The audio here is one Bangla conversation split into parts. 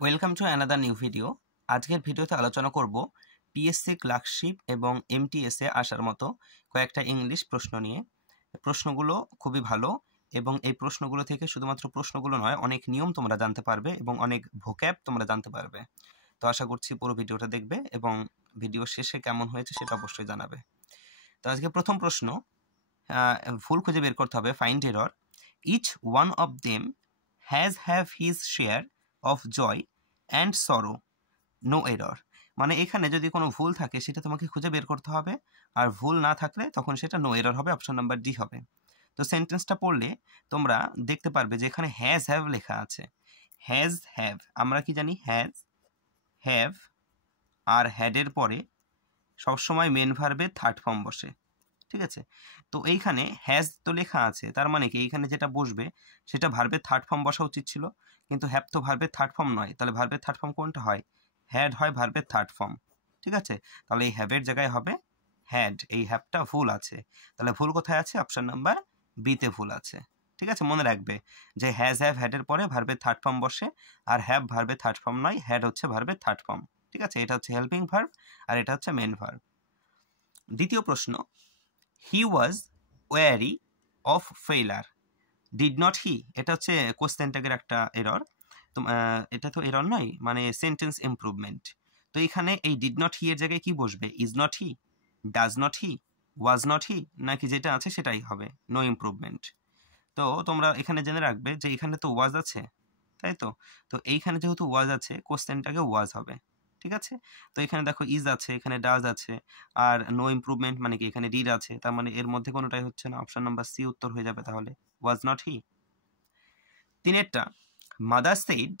Welcome to another new video. আজকের ভিডিওতে আলোচনা করব পিএসসি ক্লার্কশিপ এবং এমটিএসে আসার মতো কয়েকটা ইংলিশ প্রশ্ন নিয়ে। প্রশ্নগুলো খুবই ভালো এবং এই প্রশ্নগুলো থেকে শুধুমাত্র প্রশ্নগুলো নয়, অনেক নিয়ম তোমরা জানতে পারবে এবং অনেক ভোক্যাব তোমরা জানতে পারবে। তো আশা করছি পুরো ভিডিওটা দেখবে এবং ভিডিও শেষে কেমন হয়েছে সেটা অবশ্যই জানাবে। তো আজকে প্রথম প্রশ্ন, ভুল খুঁজে বের করতে হবে, find error. Each one of them have his share of joy and sorrow, no error. মানে এখানে যদি কোনো ভুল থাকে সেটা তোমাকে খুঁজে বের করতে হবে, আর ভুল না থাকলে তখন সেটা নো এরর হবে, অপশন নাম্বার ডি হবে। তো সেন্টেন্সটা পড়লে তোমরা দেখতে পারবে যে এখানে হ্যাজ হ্যাভ লেখা আছে। হ্যাজ হ্যাভ, আমরা কি জানি হ্যাজ হ্যাভ আর হ্যাডের পরে সবসময় মেন ভার্বে থার্ড ফর্ম বসে, ঠিক আছে। তো এইখানে হ্যাজ তো লেখা আছে, তার মানে কি এইখানে যেটা বসবে সেটা ভার্বের থার্ড ফর্ম বসা উচিত ছিল, কিন্তু হ্যাভ তো ভার্বের থার্ড ফর্ম নয়, তাহলে ভার্বের থার্ড ফর্ম কোনটা হয়? হ্যাড হয় ভার্বের থার্ড ফর্ম, ঠিক আছে। তাহলে এই হ্যাভের জায়গায় হবে হ্যাড, এই হ্যাভটা ভুল আছে। তাহলে ভুল কোথায় আছে? অপশন নাম্বার বিতে ভুল আছে, ঠিক আছে। মনে রাখবে যে হ্যাজ হ্যাভ হ্যাডের পরে ভার্বের থার্ড ফর্ম বসে, আর হ্যাভ ভার্বের থার্ড ফর্ম নয়, হ্যাড হচ্ছে ভার্বের থার্ড ফর্ম, ঠিক আছে। এটা হচ্ছে হেল্পিং ভার্ব আর এটা হচ্ছে মেন ভার্ব। দ্বিতীয় প্রশ্ন, he was worry of failure, did not he. এটা হচ্ছে কোশ্চেন ট্যাগের একটা এরর। তো এটা তো এরর নয়, মানে সেন্টেন্স ইমপ্রুভমেন্ট। তো এখানে এই ডিড নট হি এর জায়গায় কি বসবে? Is not he, does not he, was not he, নাকি যেটা আছে সেটাই হবে? No improvement. তো তোমরা এখানে জেনে রাখবে যে এখানে তো ওয়াজ আছে, তাই তো। তো এইখানে যেহেতু ওয়াজ আছে, কোশ্চেনটাকে ওয়াজ হবে, ঠিক আছে। তো এখানে দেখো ইজ আছে, এখানে ডাজ আছে, আর নো ইমপ্রুভমেন্ট মানে কি এখানে ডিড আছে, তার মানে এর মধ্যে কোনোটাই হচ্ছে না। অপশন নাম্বার সি উত্তর হয়ে যাবে তাহলে, ওয়াজ নট হি। তিনেরটা, mother said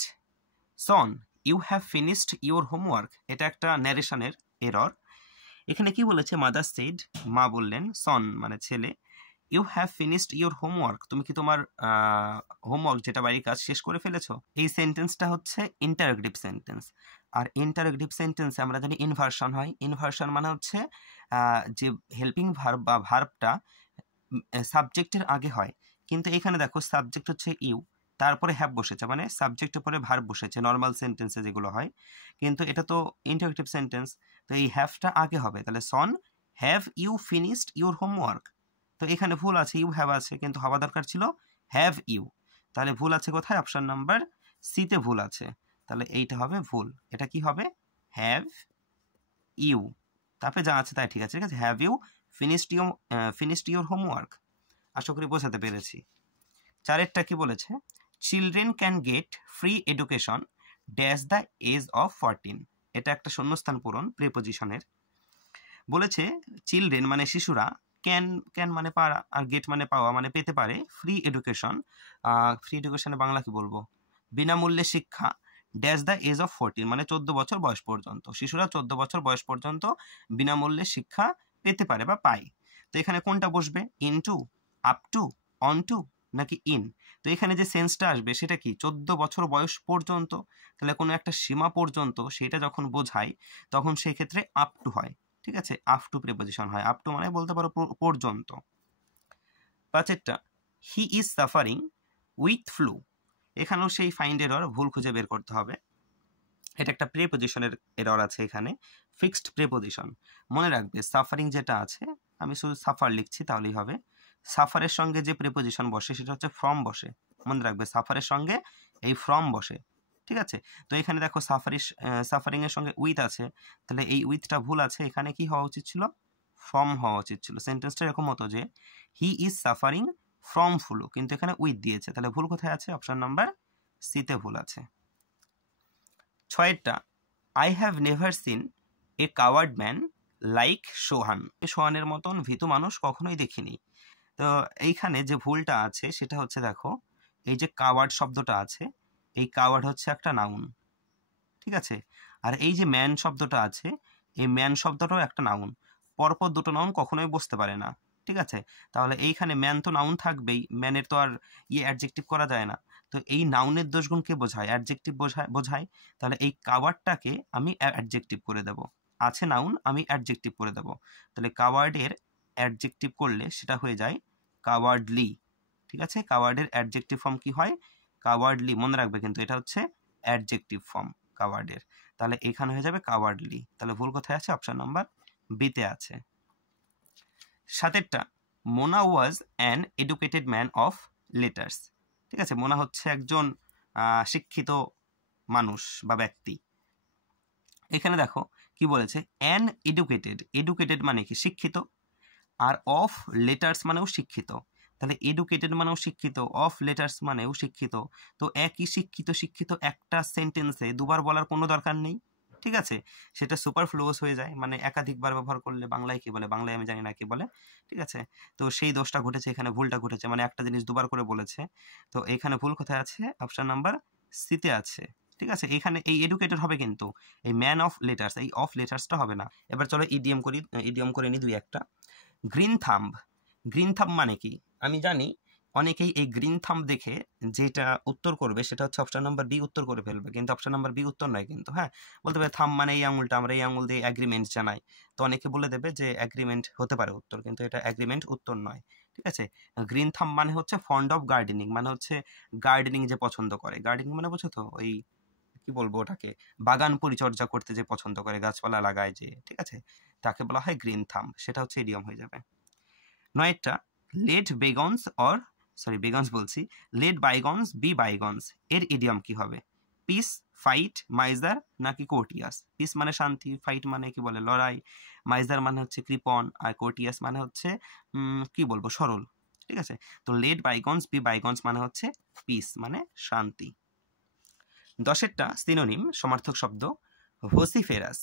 son you have finished your homework, এটা একটা ন্যারেশনের এরর। এখানে কি বলেছে? মাদার সেইড, মা বললেন, সন মানে ছেলে, you have finished your homework, তুমি কি তোমার হোমওয়ার্ক যেটা বাড়ির কাজ শেষ করে ফেলেছো। এই সেন্টেন্সটা হচ্ছে ইন্টারোগেটিভ সেন্টেন্স, আর ইন্টারোগেটিভ সেন্টেন্সে আমরা জানি ইনভার্সন হয়। ইনভার্সন মানে হচ্ছে যে হেল্পিং ভার্ব বা ভার্বটা সাবজেক্টের আগে হয়, কিন্তু এখানে দেখো সাবজেক্ট হচ্ছে ইউ, তারপরে হ্যাভ বসেছে, মানে সাবজেক্টের পরে ভার্ব বসেছে নর্মাল সেন্টেন্সে যেগুলো হয়, কিন্তু এটা তো ইন্টারোগেটিভ সেন্টেন্স, তো এই হ্যাভটা আগে হবে। তাহলে son have you finished your homework, তো এখানে ভুল আছে, ইউ হ্যাভ আছে, কিন্তু হওয়া দরকার ছিল হ্যাভ ইউ। তাহলে ভুল আছে কোথায়? অপশন নাম্বার সিতে ভুল আছে, তাহলে এইটা হবে ভুল। এটা কি হবে? হ্যাভ ইউ, তারপরে যা আছে তাই ঠিক আছে, ঠিক আছে। Have you finished your homework. আশা করি বোঝাতে পেরেছি। চারেরটা কি বলেছে? Children can get free education dash the age of 14, এটা একটা শূন্যস্থান পূরণ প্রিপোজিশনের। বলেছে চিলড্রেন মানে শিশুরা, ক্যান ক্যান মানে পারা, আর গেট মানে পাওয়া, মানে পেতে পারে ফ্রি এডুকেশন। ফ্রি এডুকেশনে বাংলা কি বলবো? বিনামূল্যে শিক্ষা, ড্যাশ দ্য এজ অফ 14 মানে 14 বছর বয়স পর্যন্ত। শিশুরা 14 বছর বয়স পর্যন্ত বিনামূল্যে শিক্ষা পেতে পারে বা পায়। তো এখানে কোনটা বসবে? In to, up to, on to, নাকি ইন? তো এখানে যে সেন্সটা আসবে সেটা কি? 14 বছর বয়স পর্যন্ত, তাহলে কোনো একটা সীমা পর্যন্ত সেটা যখন বোঝায় তখন সেই ক্ষেত্রে আপ টু হয়, ঠিক আছে। আপ টু প্রিপোজিশন হয়, আপ টু মানে বলতে পারো পর্যন্ত। পাঁচেরটা, he is suffering with flu, এখানেও সেই ফাইন্ড এরর, ভুল খুঁজে বের করতে হবে। এটা একটা প্রিপোজিশনের এরর আছে এখানে, ফিক্সড প্রিপোজিশন। মনে রাখবে সাফারিং যেটা আছে, আমি শুধু সাফার লিখছি তাহলেই হবে। সাফারের সঙ্গে যে প্রিপোজিশন বসে সেটা হচ্ছে ফ্রম বসে, মনে রাখবে সাফারের সঙ্গে এই ফ্রম বসে, ঠিক আছে। তো এখানে দেখো সাফারিং এর সঙ্গে উইথ আছে, তাহলে এই উইথটা ভুল আছে, এখানে কি হওয়া উচিত ছিল? ফ্রম হওয়া উচিত ছিল। সেন্টেন্সটা এরকম হতো যে হি ইজ সাফারিং ফ্রম ফ্লু, কিন্তু এখানে উইথ দিয়েছে, তাহলে ভুল কোথায় আছে? অপশন নাম্বার সিতে ভুল আছে। ছয়েরটা, I have never seen a coward man like Sohan, সোহানের মতন ভীতু মানুষ কখনোই দেখিনি। তো এইখানে যে ভুলটা আছে সেটা হচ্ছে, দেখো এই যে কাওয়ার্ড শব্দটা আছে, এই কাওয়ার্ড হচ্ছে একটা নাউন, ঠিক আছে। আর এই যে ম্যান শব্দটা আছে, এই ম্যান শব্দটাও একটা নাউন, পরপর দুটো নাউন কখনোই বসতে পারে না, ঠিক আছে। তাহলে এইখানে ম্যান তো নাউন থাকবেই, ম্যানের তো আর অ্যাডজেক্টিভ করা যায় না। তো এই নাউনের দোষগুণকে বোঝায়, অ্যাডজেক্টিভ বোঝায়। তাহলে এই কাওয়ার্ডটাকে আমি অ্যাডজেক্টিভ করে দেব, আছে নাউন, আমি অ্যাডজেক্টিভ করে দেব। তাহলে কাওয়ার্ডের অ্যাডজেক্টিভ করলে সেটা হয়ে যায় কাওয়ার্ডলি, ঠিক আছে। কাওয়ার্ডের অ্যাডজেক্টিভ ফর্ম কি হয়? কাওয়ার্ডলি, মনে রাখবে কিন্তু এটা হচ্ছে অ্যাডজেক্টিভ ফর্ম কাওয়ার্ডের, তাহলে এখানে হয়ে যাবে কাওয়ার্ডলি। তাহলে ভুল কোথায় আছে? অপশন নাম্বার বিতে আছে। 7 Mona was an educated man of letters. ঠিক আছে, মোনা হচ্ছে একজন শিক্ষিত মানুষ বা ব্যক্তি। এখানে দেখো কি বলেছে, অ্যান এডুকেটেড, এডুকেটেড মানে কি? শিক্ষিত, আর অফ লেটার্স মানেও শিক্ষিত। তাহলে এডুকেটেড মানেও শিক্ষিত, অফ লেটার্স মানেও শিক্ষিত, তো একই শিক্ষিত শিক্ষিত একটা সেন্টেন্সে দুবার বলার কোনো দরকার নেই। ঠিক আছে, সেটা সুপারফ্লুয়াস হয়ে যায়, মানে একাধিকবার ব্যবহার করলে বাংলায় কি বলে, বাংলায় আমি জানি না কি বলে। ঠিক আছে, তো সেই দোষটা ঘটেছে এখানে, ভুলটা ঘটেছে, মানে একটা জিনিস দুবার করে বলেছে। তো এখানে ভুল কোথায় আছে? অপশন নাম্বার সিতে আছে। ঠিক আছে, এখানে এই এডুকেটেড হবে, কিন্তু এই ম্যান অফ লেটার্স, এই অফ লেটার্সটা হবে না। এবার চলো ইডিয়ম করি, ইডিয়ম করে নিই দুই একটা। গ্রিন থাম্ব, গ্রিন থাম্ব মানে কি? আমি জানি অনেকেই এই গ্রিন থাম্ব দেখে যেটা উত্তর করবে সেটা হচ্ছে অপশন নাম্বার বি উত্তর করে ফেলবে, কিন্তু অপশন নাম্বার বি উত্তর নয় কিন্তু। হ্যাঁ, বলতে পারে থাম্ব মানে এই আঙুলটা, আমরা এই আঙুল দিয়ে অ্যাগ্রিমেন্ট জানাই, তো অনেকে বলে দেবে যে অ্যাগ্রিমেন্ট হতে পারে উত্তর, কিন্তু এটা অ্যাগ্রিমেন্ট উত্তর নয়। ঠিক আছে, গ্রিন থাম্ব মানে হচ্ছে ফন্ড অফ গার্ডেনিং, মানে হচ্ছে গার্ডেনিং যে পছন্দ করে, গার্ডেনিং মানে বোঝো তো, ওই কি বলবো ওটাকে, বাগান পরিচর্যা করতে যে পছন্দ করে, গাছপালা লাগায় যে, ঠিক আছে, তাকে বলা হয় গ্রিন থাম্ব, সেটা হচ্ছে ইডিয়ম হয়ে যাবে। 9টা লেট বেগনস অর বেগনস বলছি, লেট বাইগনস বি বাইগনস, এর ইডিয়ম কি হবে? পিস, ফাইট, মাইজার নাকি কোর্টিয়াস? পিস মানে শান্তি, ফাইট মানে কি বলে লড়াই, মাইজার মানে হচ্ছে কৃপণ, আর কোর্টিয়াস মানে হচ্ছে কি বলবো সরল। ঠিক আছে, তো লেট বাইগনস বি বাইগনস মানে হচ্ছে পিস মানে শান্তি। 10টা সিনোনিম সমার্থক শব্দ, ভোসিফেরাস।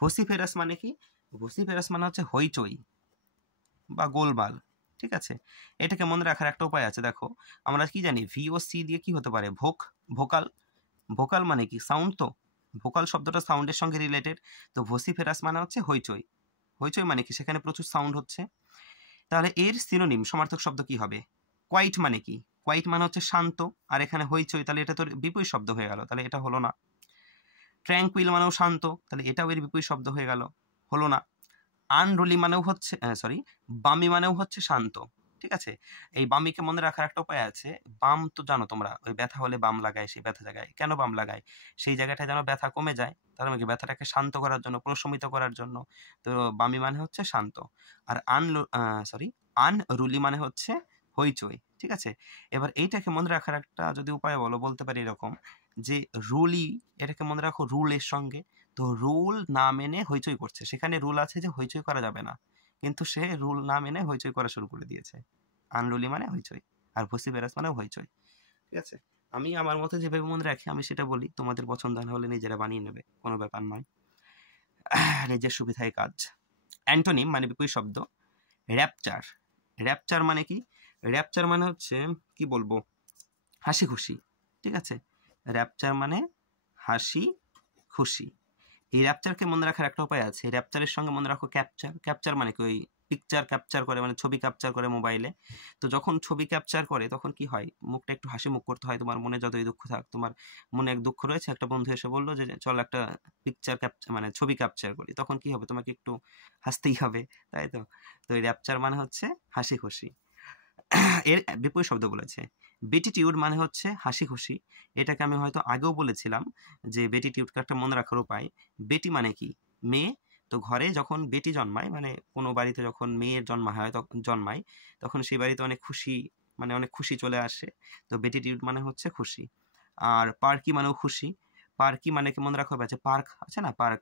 ভোসিফেরাস মানে কি? ভোসিফেরাস মানে হচ্ছে হইচই বা গোলমাল। ঠিক আছে, এটাকে মনে রাখার একটা উপায় আছে, দেখো আমরা কি জানি ভি ও সি দিয়ে কি হতে পারে? ভোকাল। ভোকাল মানে কি? সাউন্ড। তো ভোকাল শব্দটা সাউন্ডের সঙ্গে রিলেটেড, তো ভোসিফেরাস মানে হচ্ছে হইচই। হইচই মানে কি? সেখানে প্রচুর সাউন্ড হচ্ছে। তাহলে এর সিনোনিম সমার্থক শব্দ কি হবে? কোয়াইট মানে কি? কোয়াইট মানে হচ্ছে শান্ত, আর এখানে হইচই, তাহলে এটা তো বিপরীত শব্দ হয়ে গেল, তাহলে এটা হলো না। ট্র্যাঙ্কুইল মানেও শান্ত, তাহলে এটাও এর বিপরীত শব্দ হয়ে গেল, হলো না। আনরুলি মানেও হচ্ছে বামি মানেও হচ্ছে শান্ত। ঠিক আছে, এই বামিকে মনে রাখার একটা উপায় আছে, বাম তো জানো তোমরা, ওই ব্যথা হলে বাম লাগায়, সেই ব্যথা জায়গায় কেন বাম লাগায়? সেই জায়গাটায় যেন ব্যথা কমে যায়, তার মানে কি ব্যথাটাকে শান্ত করার জন্য, প্রশমিত করার জন্য। তো বামি মানে হচ্ছে শান্ত। আর আনরুলি মানে হচ্ছে হইচই। ঠিক আছে, এবার এইটাকে মনে রাখার একটা যদি উপায় বলতে পারি এরকম, যে রুলি, এটাকে মনে রাখো রুলের সঙ্গে, তো রুল না মেনে হইচই করছে, সেখানে রুল আছে যে হইচই করা যাবে না, কিন্তু সে রুল না মেনে হইচই করা শুরু করে দিয়েছে। আনরুলি মানে হইচই, আর ভসিফেরাস মানে হইচই। ঠিক আছে, আমি আমার মতো যেভাবে মনে রাখি আমি সেটা বলি, তোমাদের পছন্দ না হলে নিজেরা বানিয়ে নেবে, কোনো ব্যাপার নয়, নিজের সুবিধায় কাজ। অ্যান্টোনিম মানে বিপরীত শব্দ, র্যাপচার। র্যাপচার মানে কি? র্যাপচার মানে হচ্ছে কি বলবো, হাসি খুশি। ঠিক আছে, র্যাপচার মানে হাসি খুশি। এই র্যাপচারকে মনে রাখার একটা উপায় আছে, র্যাপচারের সঙ্গে মনে রাখো ক্যাপচার। ক্যাপচার মানে কি? ওই পিকচার ক্যাপচার করে, মানে ছবি ক্যাপচার করে মোবাইলে। তো যখন ছবি ক্যাপচার করে তখন কি হয়, মুখটা একটু হাসি মুখ করতে হয়, তোমার মনে যতই দুঃখ থাক, তোমার মনে এক দুঃখ রয়েছে, একটা বন্ধু এসে বললো যে চল একটা পিকচার ক্যাপচার মানে ছবি ক্যাপচার করি, তখন কি হবে, তোমাকে একটু হাসতেই হবে, তাই তো। তো এই র্যাপচার মানে হচ্ছে হাসি খুশি। এর বিপরীত শব্দ বলেছে, বেটিটিউড মানে হচ্ছে হাসি খুশি। এটাকে আমি হয়তো আগেও বলেছিলাম যে বেটিটিউডকে একটা মনে রাখার উপায়, বেটি মানে কি? মেয়ে। তো ঘরে যখন বেটি জন্মায়, মানে কোনো বাড়িতে যখন মেয়ের জন্মায় তখন সেই বাড়িতে অনেক খুশি, মানে অনেক খুশি চলে আসে। তো বেটিটিউড মানে হচ্ছে খুশি। আর পার্কি মানেও খুশি। পার্কি মানে কি মনে রাখা আছে, পার্ক আছে না, পার্ক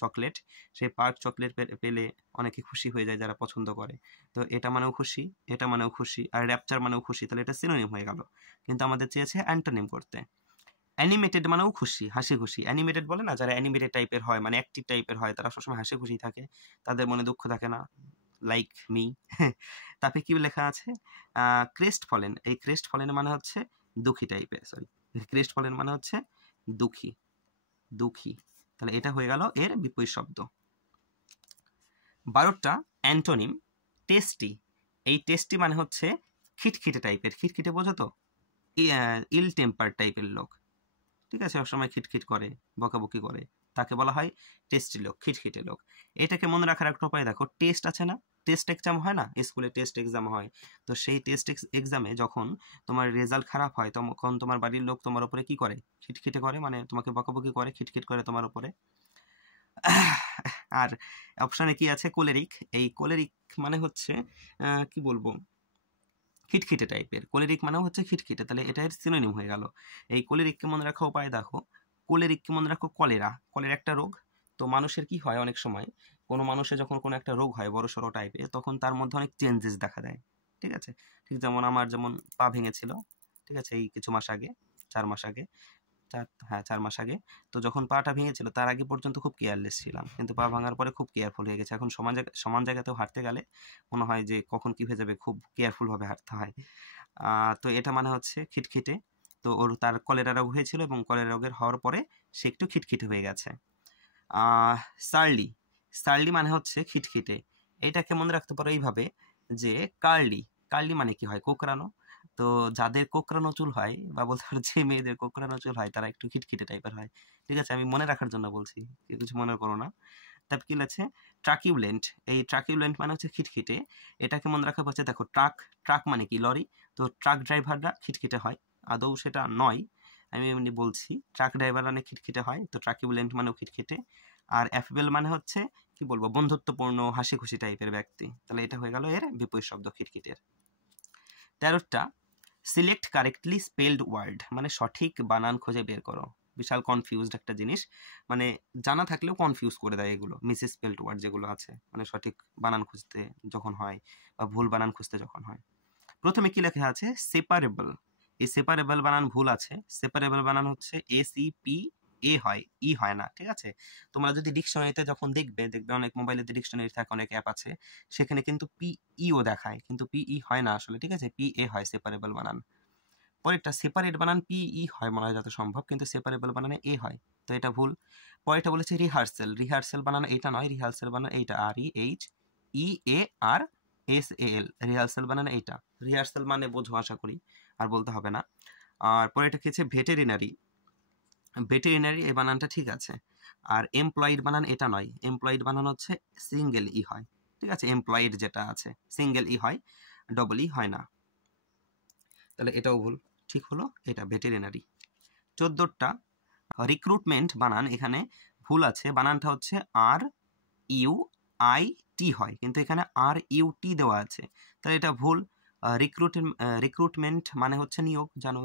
চকলেট, সেই পার্ক চকলেট পেলে অনেকে খুশি হয়ে যায় যারা পছন্দ করে। তো এটা মানেও খুশি, এটা মানেও খুশি, আর র্যাপচার মানেও খুশি, তাহলে এটা সিনোনিম হয়ে গেল, কিন্তু আমাদের চেয়েছে অ্যান্টোনিম করতে। অ্যানিমেটেড মানেও খুশি, হাসি খুশি। অ্যানিমেটেড বলে না, যারা অ্যানিমেটেড টাইপের হয়, মানে অ্যাক্টিভ টাইপের হয়, তারা সবসময় হাসি খুশি থাকে, তাদের মনে দুঃখ থাকে না, লাইক মি। তারপরে কি লেখা আছে, ক্রেস্ট ফলেন। এই ক্রেস্ট ফলেন মানে হচ্ছে দুঃখী টাইপের, ক্রেস্ট ফলেন মানে হচ্ছে দুঃখী, দুঃখী। তাহলে এটা হয়ে গেল এর বিপরীত শব্দ। 12টা অ্যান্টোনিম, টেস্টি। এই টেস্টি মানে হচ্ছে খিটখিটে টাইপের, খিটখিটে বোঝো তো, ইল টেম্পার টাইপের লোক। ঠিক আছে, সবসময় খিটখিট করে, বকাবকি করে, তাকে বলা হয় টেস্টি লোক, খিটখিটে লোক। এটাকে মনে রাখার একটা উপায় দেখো, টেস্ট আছে না, টেস্ট এক্সাম হয় না, স্কুলে টেস্ট এক্সাম হয়, তো সেই টেস্ট এক্সামে যখন তোমার রেজাল্ট খারাপ হয় তখন তোমার বাড়ির লোক তোমার উপরে কি করে, খিটখিটে করে, মানে তোমাকে বকাবকি করে, খিটখিট করে তোমার উপরে। আর অপশানে কি আছে, কোলেরিক। এই কোলেরিক মানে হচ্ছে কি বলবো, খিটখিটে টাইপের। কোলেরিক মানে হচ্ছে খিটখিটে, তাহলে এটা এর সিনোনিম হয়ে গেল। এই কোলেরিককে মনে রাখা উপায় দেখো, কোলেরিককে মনে রাখো কলেরা। কলেরা একটা রোগ। তো মানুষের কি হয়, অনেক সময় কোনো মানুষের যখন কোনো একটা রোগ হয় বড় সড়ো টাইপের, তখন তার মধ্যে অনেক চেঞ্জেস দেখা দেয়, ঠিক আছে। ঠিক যেমন আমার যেমন পা ভেঙেছিল, ঠিক আছে, এই কিছু মাস আগে, 4 মাস আগে, 4 মাস আগে। তো যখন পাটা ভেঙেছিল তার আগে পর্যন্ত খুব কেয়ারলেস ছিলাম, কিন্তু পা ভাঙার পরে খুব কেয়ারফুল হয়ে গেছে। এখন সমান জায়গাতেও হাঁটতে গেলে মনে হয় যে কখন কি হয়ে যাবে, খুব কেয়ারফুলভাবে হাঁটতে হয়। তো এটা মানে হচ্ছে খিটখিটে। তো তার কলেরা রোগ হয়েছিল এবং কলেরা রোগের হওয়ার পরে সে একটু খিটখিটে হয়ে গেছে। সার্লি। সার্লি মানে হচ্ছে খিটখিটে। এটাকে মনে রাখতে পারো এইভাবে যে কার্লি। কার্লি মানে কি হয়, কোকড়ানো। তো যাদের কোকড়ানো চুল হয়, বা বলতে পারো যে মেয়েদের কোকড়ানো চুল হয়, তারা একটু খিটখিটে টাইপের হয়, ঠিক আছে। আমি মনে রাখার জন্য বলছি, কিছু মনে করো না। তারপর কি আছে, ট্রাকিউলেন্ট। এই ট্রাকিউলেন্ট মানে হচ্ছে খিটখিটে। এটাকে মনে রাখা হচ্ছে, দেখো ট্রাক, ট্রাক মানে কি লরি, তো ট্রাক ড্রাইভাররা খিটখিটে হয়, আদৌ সেটা নয়, আমি এমনি বলছি। ট্রাক ড্রাইভাররা অনেক খিটখিটে হয়, তো ট্রাকিউলেন্ট মানেও খিটখিটে। আর অ্যাফেবল মানে হচ্ছে কি বলবো, বন্ধুত্বপূর্ণ, হাসি খুশি টাইপের ব্যক্তি। তাহলে এটা হয়ে গেল এর বিপরীত শব্দ খিটখিটের। 13টা, সিলেক্ট কারেক্টলি স্পেলড ওয়ার্ড, মানে সঠিক বানান খুঁজে বের করো। বিশাল কনফিউজড একটা জিনিস, মানে জানা থাকলেও কনফিউজ করে দেয় এগুলো, মিস স্পেলড ওয়ার্ড যেগুলো আছে, মানে সঠিক বানান খুঁজতে যখন হয় বা ভুল বানান খুঁজতে যখন হয়। প্রথমে কি লেখা আছে, সেপারেবল। এই সেপারেবল বানান ভুল আছে। সেপারেবল বানান হচ্ছে SEP এ হয়, ই হয় না, ঠিক আছে। তোমরা যদি ডিকশনারিতে যখন দেখবে অনেক মোবাইলেতে ডিকশনারি থাকে, অনেক অ্যাপ আছে, সেখানে কিন্তু PE ও দেখায়, কিন্তু PE হয় না আসলে, ঠিক আছে, PA হয় সেপারেবল বানান। পরেরটা, সেপারেট বানান PE হয় মনে হয় যত সম্ভব, কিন্তু সেপারেবল বানানে এ হয়, তো এটা ভুল। পরেরটা বলেছে রিহার্সেল। রিহার্সেল বানান এটা নয়, রিহার্সেল বানান এইটা, REHEARSAL, রিহার্সেল বানান এইটা। রিহার্সেল মানে বোঝো আশা করি, আর বলতে হবে না। আর পরেরটা কি আছে, ভেটেরিনারি। ভেটেরিনারি এই বানানটা ঠিক আছে। আর এমপ্লয়েড বানান এটা নয়, এমপ্লয়েড বানান হচ্ছে সিঙ্গেল ই হয়, ঠিক আছে। এমপ্লয়েড যেটা আছে সিঙ্গেল ই হয়, ডবল ই হয় না, তাহলে এটাও ভুল। ঠিক হলো, এটা ভেটেরিনারি। 14টা, রিক্রুটমেন্ট বানান এখানে ভুল আছে, বানানটা হচ্ছে RUIT হয়, কিন্তু এখানে RUT দেওয়া আছে, তাহলে এটা ভুল। রিক্রুটমেন্ট মানে হচ্ছে নিয়োগ, জানো,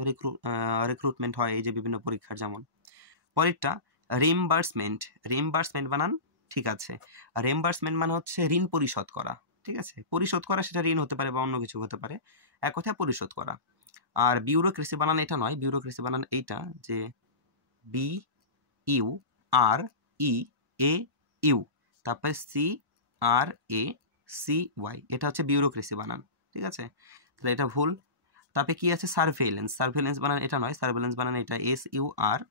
রিক্রুটমেন্ট হয় এই যে বিভিন্ন পরীক্ষার যেমন। পরেরটা, রিম্বার্সমেন্ট। রিম্বার্সমেন্ট বানান ঠিক আছে। রিম্বার্সমেন্ট মানে হচ্ছে ঋণ পরিশোধ করা, ঠিক আছে। পরিশোধ করা, সেটা ঋণ হতে পারে বা অন্য কিছু হতে পারে, এক কথায় পরিশোধ করা। আর বিউরোক্রেসি বানান এটা নয়, বিউরোক্রেসি বানান এইটা, যে BUREAU, তারপরে CRACY, এটা হচ্ছে বিউরোক্রেসি বানান, ঠিক আছে, তাহলে এটা ভুল। তারপরে কি আছে, সার্ভেইলেন্স। সার্ভেইলেন্স বানান এটা নয়, সার্ভেইলেন্স বানান এটা, SURVEILLANCE,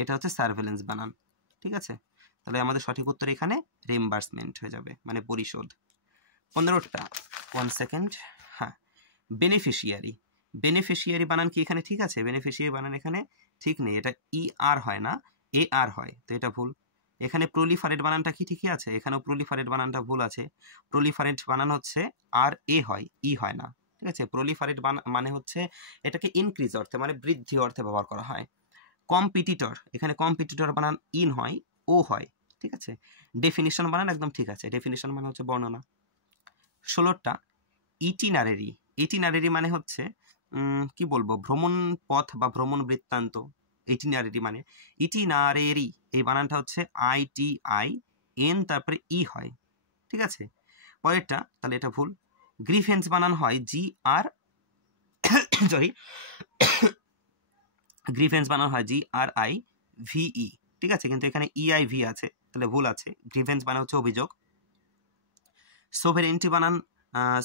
এটা হচ্ছে সার্ভেইলেন্স বানান, ঠিক আছে। তাহলে আমাদের সঠিক উত্তর এখানে রিম্বার্সমেন্ট হয়ে যাবে, মানে পরিশোধ। 15টা, 1 সেকেন্ড, হ্যাঁ, বেনিফিশিয়ারি। বেনিফিশিয়ারি বানান কি এখানে ঠিক আছে, বেনিফিশিয়ারি বানান এখানে ঠিক নেই, এটা ER হয় না, AR হয়, তো এটা ভুল। এখানে প্রলিফারেট বানানটা কি ঠিকই আছে, এখানেও প্রলিফারেট বানানটা ভুল আছে। প্রলিফারেট বানান হচ্ছে RA হয়, ই হয় না, ঠিক আছে। প্রলিফারেট মানে হচ্ছে এটাকে ইনক্রিজ অর্থে, মানে বৃদ্ধি অর্থে ব্যবহার করা হয়। কম্পিটিটর, এখানে কম্পিটিটর বানান ইন হয়, ও হয়, ঠিক আছে। ডেফিনিশন বানান একদম ঠিক আছে, ডেফিনিশন মানে হচ্ছে বর্ণনা। 16টা, ইটিনারেরি। ইটিনারেরি মানে হচ্ছে কি বলবো, ভ্রমণ পথ বা ভ্রমণ বৃত্তান্ত। ইটিনারেরি মানে, ইটিনারেরি এই বানানটা হচ্ছে ITIN, তারপরে ই হয়, ঠিক আছে। পরেরটা, তাহলে এটা ভুল। গ্রিভেন্স বানান হয় গ্রিভেন্স বানান হয় GRIVE, ঠিক আছে, কিন্তু এখানে EIV আছে, তাহলে ভুল আছে। গ্রিভেন্স বানান হচ্ছে অভিযোগ। সোভেরেন্টি বানান,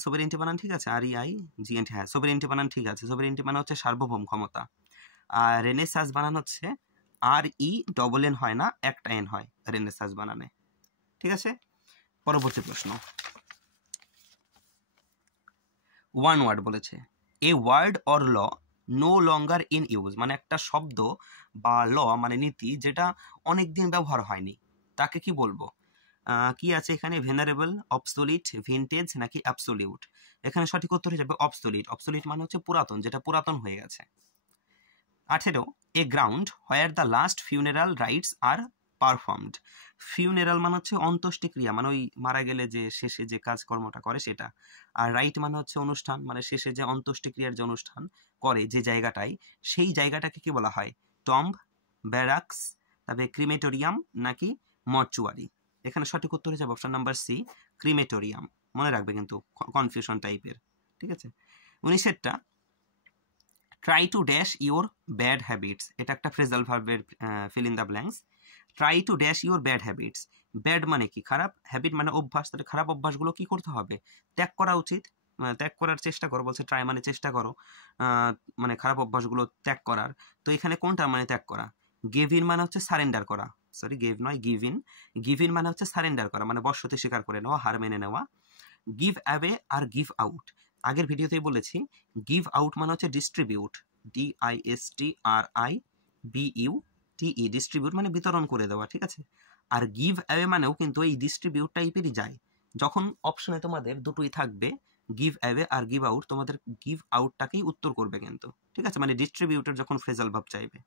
সোভেরেন্টি বানান ঠিক আছে, REIGNT, হ্যাঁ, সোভেরেন্টি বানান ঠিক আছে। সোভেরেন্টি মানে হচ্ছে সার্বভৌম ক্ষমতা। আর রেনেসাস বানান হচ্ছে RENN হয় না, একটা N হয় রেনেসাস বানানে, ঠিক আছে। পরবর্তী প্রশ্ন, 1 ওয়ার্ড বলেছে। A word or law no longer in use, মানে একটা শব্দ বা ল মানে নীতি যেটা অনেক দিন ব্যবহার হয়নি, তাকে কি বলবো? কি আছে এখানে? ভেনারেবল, অবসোলিট, ভিনটেজ নাকি অ্যাবসোলিউট? এখানে সঠিক উত্তর হয়ে যাবে অবসোলিট। অবসোলিট মানে হচ্ছে পুরাতন, যেটা পুরাতন হয়ে গেছে। 18, a ground where the last funeral rites are performed. Funeral মানে হচ্ছে অন্ত্যেষ্টিক্রিয়া, মানে ওই মারা গেলে যে শেষে যে কাজকর্মটা করে সেটা। আর রাইট মানে হচ্ছে অনুষ্ঠান, মানে শেষে যে অন্ত্যেষ্টিক্রিয়ার যে অনুষ্ঠান করে যে জায়গাটায়, সেই জায়গাটাকে কি বলা হয়? টম্ব, ব্যারাকস, তারপরে ক্রিমেটোরিয়াম নাকি মর্চুয়ারি? এখানে সঠিক উত্তর হয়ে যাবে অপশন নাম্বার সি, ক্রিমেটোরিয়াম। মনে রাখবে কিন্তু, কনফিউশন টাইপের। ঠিক আছে। 19-এরটা, try to dash your bad habits. এটা একটা ফ্রেজাল ভার্বের fill in the blanks. Try to dash your bad habits. Bad মানে কি? খারাপ। হ্যাবিট মানে অভ্যাস। তাহলে খারাপ অভ্যাসগুলো কি করতে হবে? ত্যাগ করা উচিত। ত্যাগ করার চেষ্টা করো বলছে। ট্রাই মানে চেষ্টা করো, মানে খারাপ অভ্যাসগুলো ত্যাগ করার। তো এখানে কোনটা মানে ত্যাগ করা? গিভ ইন মানে হচ্ছে সারেন্ডার করা। সরি, গিভ নয়, গিভ ইন। গিভ ইন মানে হচ্ছে সারেন্ডার করা, মানে বশ্যতে স্বীকার করে নেওয়া, হার মেনে নেওয়া। গিভ অ্যাওয়ে আর গিভ আউট, আগের ভিডিওতেই বলেছি। গিভ আউট মানে হচ্ছে ডিস্ট্রিবিউট, DISTRIBUTE, ডিস্ট্রিবিউট মানে বিতরণ করে দেওয়া। ঠিক আছে। আর গিভ অ্যাওয়ে মানেও কিন্তু এই ডিস্ট্রিবিউট টাইপেরই যায়। যখন অপশনে তোমাদের দুটোই থাকবে, গিভ অ্যাওয়ে আর গিভ আউট, তোমাদের গিভ আউটটাকেই উত্তর করবে কিন্তু। ঠিক আছে, মানে ডিস্ট্রিবিউটের যখন ফ্রেজাল ভার্ব চাইবে।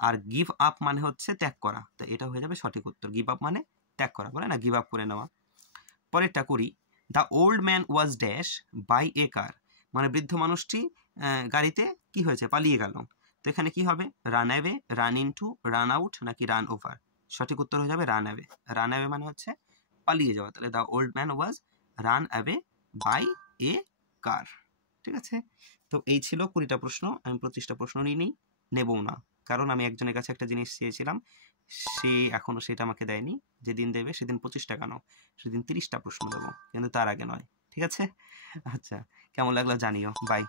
আর গিভ আপ মানে হচ্ছে ত্যাগ করা, তো এটা হয়ে যাবে সঠিক উত্তর। গিভ আপ মানে ত্যাগ করা, বলে না, গিভ আপ করে নেওয়া। পরেরটা করি। The old man was dash by a car, মানে বৃদ্ধ মানুষটি গাড়িতে কি হয়েছে? পালিয়ে গেল। তো এখানে কি হবে? Run away, run into, run out নাকি রান ওভার? সঠিক উত্তর হয়ে যাবে রান অ্যাওয়ে। রান অ্যাওয়ে মানে হচ্ছে পালিয়ে যাওয়া। তাহলে the old man was run away by a car. ঠিক আছে। তো এই ছিল 20টা প্রশ্ন। আমি 25টা প্রশ্ন নেবও না, কারণ আমি একজনের কাছে একটা জিনিস চেয়েছিলাম, সে এখনো সেটা আমাকে দেয়নি। যেদিন দেবে সেদিন 25টা কেন, সেদিন 30টা প্রশ্ন দেবো, কিন্তু তার আগে নয়। ঠিক আছে। আচ্ছা, কেমন লাগলো জানিও। বাই।